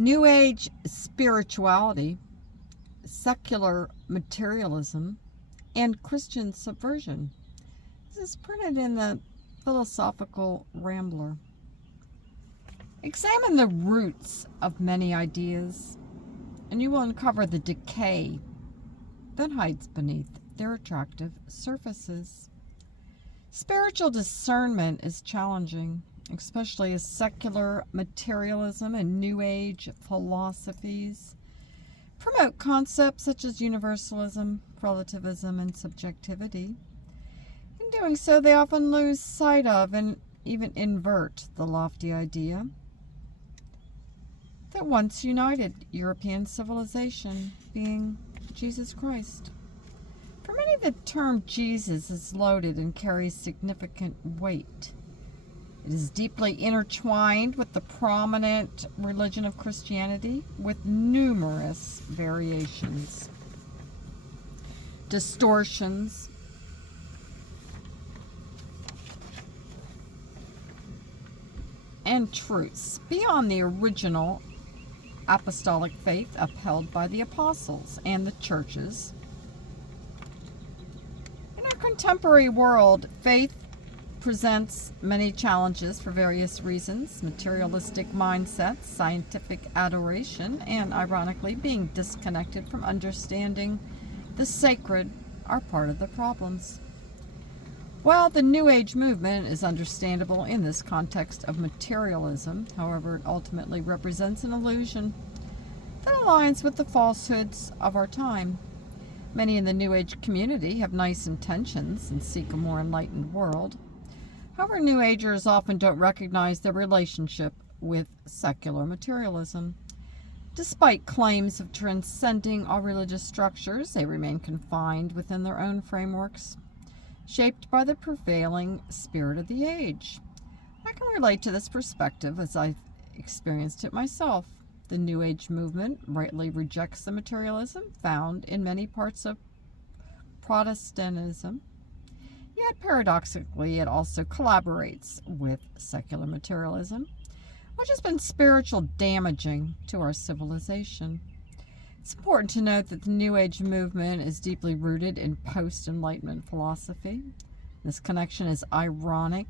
New Age spirituality, secular materialism, and Christian subversion. This is printed in the Philosophical Rambler. Examine the roots of many ideas, and you will uncover the decay that hides beneath their attractive surfaces. Spiritual discernment is challenging, especially as secular materialism and New Age philosophies promote concepts such as universalism, relativism, and subjectivity. In doing so, they often lose sight of and even invert the lofty idea that once united European civilization, being Jesus Christ. For many, the term Jesus is loaded and carries significant weight. It is deeply intertwined with the prominent religion of Christianity, with numerous variations, distortions, and truths beyond the original apostolic faith upheld by the apostles and the churches. In our contemporary world, faith presents many challenges for various reasons. Materialistic mindsets, scientific adoration, and ironically, being disconnected from understanding the sacred are part of the problems. While the New Age movement is understandable in this context of materialism, however, it ultimately represents an illusion that aligns with the falsehoods of our time. Many in the New Age community have nice intentions and seek a more enlightened world. However, New Agers often don't recognize their relationship with secular materialism. Despite claims of transcending all religious structures, they remain confined within their own frameworks, shaped by the prevailing spirit of the age. I can relate to this perspective as I've experienced it myself. The New Age movement rightly rejects the materialism found in many parts of Protestantism, yet paradoxically it also collaborates with secular materialism, which has been spiritual damaging to our civilization. It's important to note that the New Age movement is deeply rooted in post-Enlightenment philosophy. This connection is ironic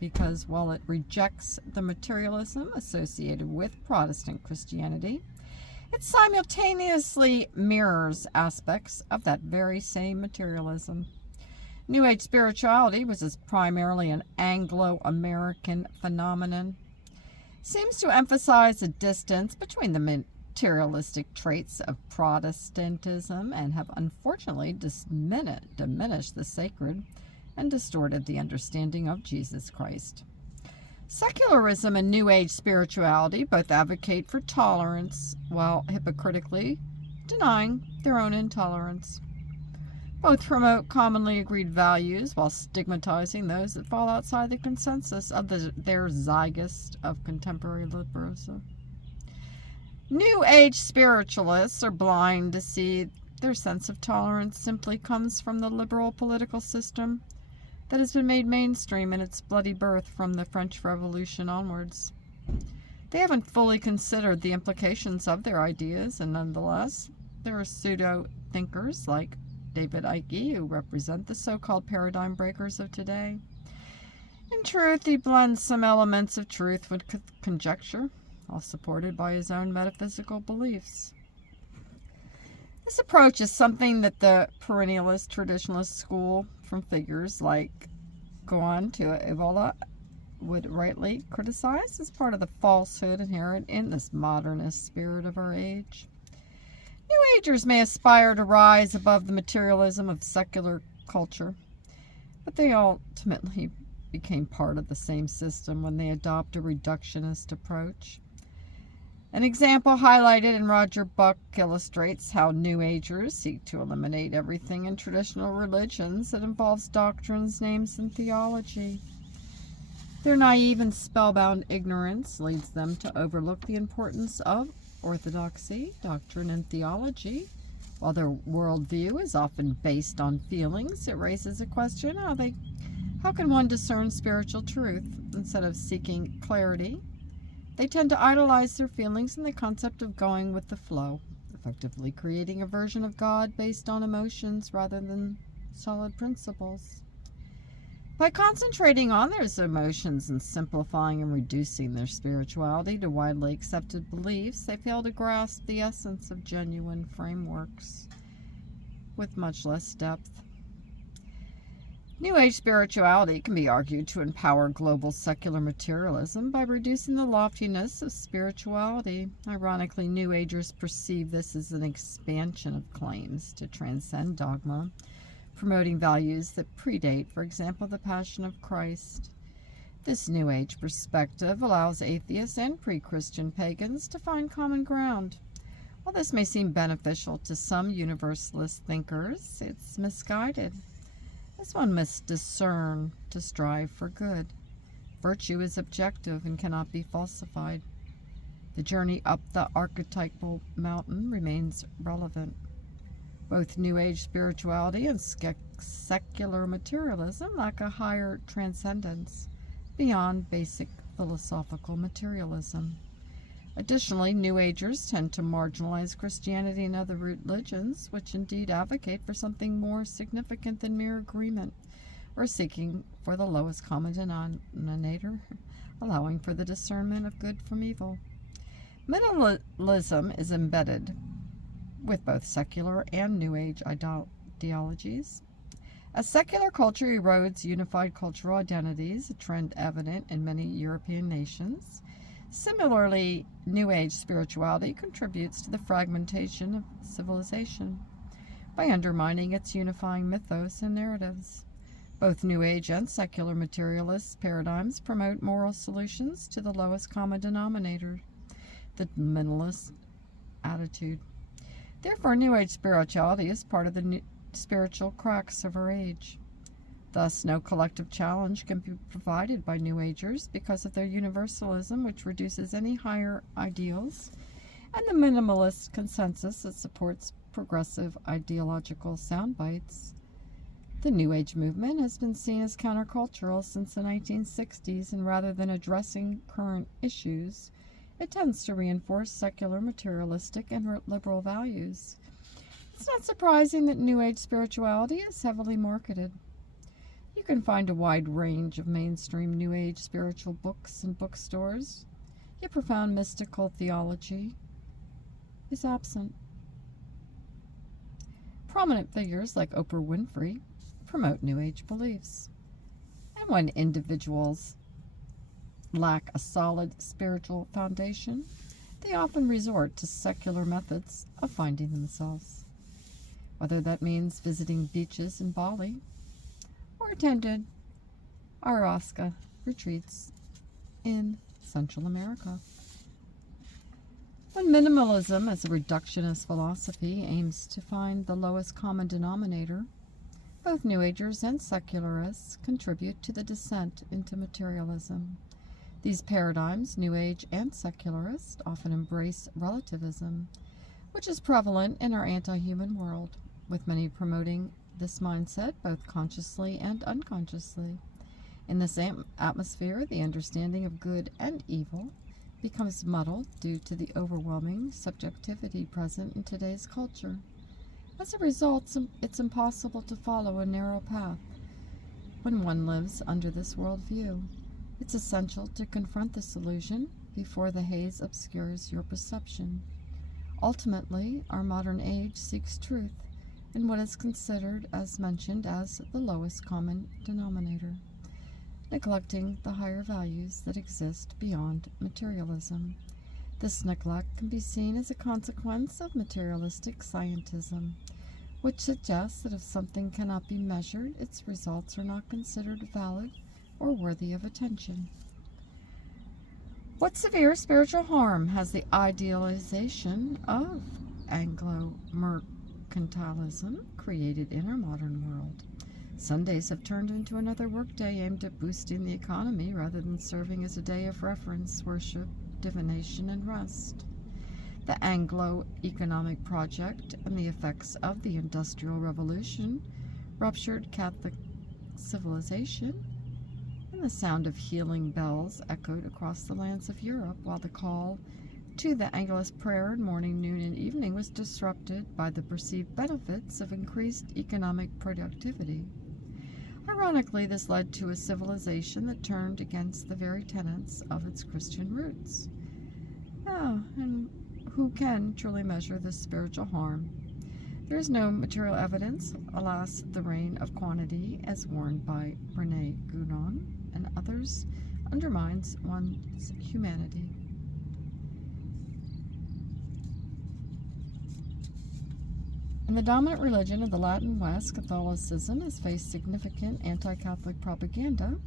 because while it rejects the materialism associated with Protestant Christianity, it simultaneously mirrors aspects of that very same materialism. New Age spirituality, which is primarily an Anglo-American phenomenon, seems to emphasize a distance between the materialistic traits of Protestantism and have unfortunately diminished the sacred and distorted the understanding of Jesus Christ. Secularism and New Age spirituality both advocate for tolerance while hypocritically denying their own intolerance. Both promote commonly agreed values while stigmatizing those that fall outside the consensus of their zeitgeist of contemporary liberalism. New Age spiritualists are blind to see their sense of tolerance simply comes from the liberal political system that has been made mainstream in its bloody birth from the French Revolution onwards. They haven't fully considered the implications of their ideas, and nonetheless, there are pseudo-thinkers like David Icke who represent the so-called paradigm breakers of today. In truth, he blends some elements of truth with conjecture, all supported by his own metaphysical beliefs. This approach is something that the perennialist traditionalist school, from figures like Goan to Evola, would rightly criticize as part of the falsehood inherent in this modernist spirit of our age. New Agers may aspire to rise above the materialism of secular culture, but they ultimately became part of the same system when they adopt a reductionist approach. An example highlighted in Roger Buck illustrates how New Agers seek to eliminate everything in traditional religions that involves doctrines, names, and theology. Their naive and spellbound ignorance leads them to overlook the importance of orthodoxy, doctrine, and theology. While their worldview is often based on feelings, it raises a question: how can one discern spiritual truth? Instead of seeking clarity, They tend to idolize their feelings and the concept of going with the flow, effectively creating a version of God based on emotions rather than solid principles. By concentrating on their emotions and simplifying and reducing their spirituality to widely accepted beliefs, they fail to grasp the essence of genuine frameworks with much less depth. New Age spirituality can be argued to empower global secular materialism by reducing the loftiness of spirituality. Ironically, New Agers perceive this as an expansion of claims to transcend dogma, promoting values that predate, for example, the Passion of Christ. This New Age perspective allows atheists and pre-Christian pagans to find common ground. While this may seem beneficial to some universalist thinkers, it's misguided, as one must discern to strive for good. Virtue is objective and cannot be falsified. The journey up the archetypal mountain remains relevant. Both New Age spirituality and secular materialism lack a higher transcendence beyond basic philosophical materialism. Additionally, New Agers tend to marginalize Christianity and other religions, which indeed advocate for something more significant than mere agreement, or seeking for the lowest common denominator, allowing for the discernment of good from evil. Minimalism is embedded with both secular and New Age ideologies. As secular culture erodes unified cultural identities, a trend evident in many European nations, similarly, New Age spirituality contributes to the fragmentation of civilization by undermining its unifying mythos and narratives. Both New Age and secular materialist paradigms promote moral solutions to the lowest common denominator, the minimalist attitude. Therefore, New Age spirituality is part of the spiritual cracks of our age. Thus, no collective challenge can be provided by New Agers because of their universalism, which reduces any higher ideals, and the minimalist consensus that supports progressive ideological sound bites. The New Age movement has been seen as countercultural since the 1960s, and rather than addressing current issues, it tends to reinforce secular, materialistic, and liberal values. It's not surprising that New Age spirituality is heavily marketed. You can find a wide range of mainstream New Age spiritual books in bookstores, yet profound mystical theology is absent. Prominent figures like Oprah Winfrey promote New Age beliefs. And when individuals lack a solid spiritual foundation, they often resort to secular methods of finding themselves, whether that means visiting beaches in Bali or attended ayahuasca retreats in Central America. When minimalism as a reductionist philosophy aims to find the lowest common denominator, both New Agers and secularists contribute to the descent into materialism. These paradigms, New Age and secularist, often embrace relativism, which is prevalent in our anti-human world, with many promoting this mindset both consciously and unconsciously. In this atmosphere, the understanding of good and evil becomes muddled due to the overwhelming subjectivity present in today's culture. As a result, it's impossible to follow a narrow path when one lives under this worldview. It's essential to confront this illusion before the haze obscures your perception. Ultimately, our modern age seeks truth in what is considered, as mentioned, as the lowest common denominator, neglecting the higher values that exist beyond materialism. This neglect can be seen as a consequence of materialistic scientism, which suggests that if something cannot be measured, its results are not considered valid or worthy of attention. What severe spiritual harm has the idealization of Anglo-mercantilism created in our modern world? Sundays have turned into another workday aimed at boosting the economy rather than serving as a day of reverence, worship, divination, and rest. The Anglo-economic project and the effects of the Industrial Revolution ruptured Catholic civilization and the sound of healing bells echoed across the lands of Europe, while the call to the Angelus prayer in morning, noon, and evening was disrupted by the perceived benefits of increased economic productivity. Ironically, this led to a civilization that turned against the very tenets of its Christian roots. Oh, and who can truly measure this spiritual harm? There is no material evidence. Alas, the reign of quantity, as warned by Brene Gounon and others, undermines one's humanity. And the dominant religion of the Latin West, Catholicism, has faced significant anti-Catholic propaganda,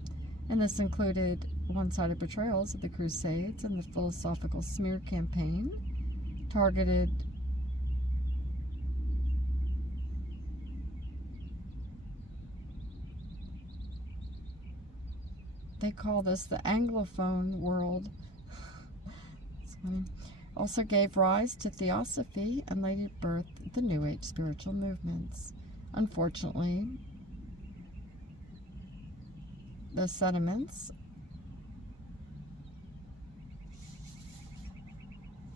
and this included one-sided portrayals of the Crusades and the philosophical smear campaign targeted they call this the Anglophone world. It's funny. Also gave rise to theosophy and later birthed the New Age spiritual movements. Unfortunately, the sediments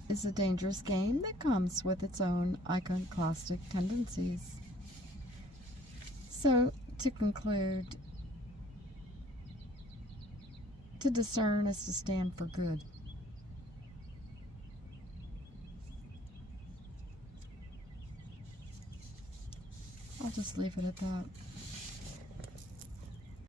is a dangerous game that comes with its own iconoclastic tendencies. So, to conclude, to discern is to stand for good. I'll just leave it at that.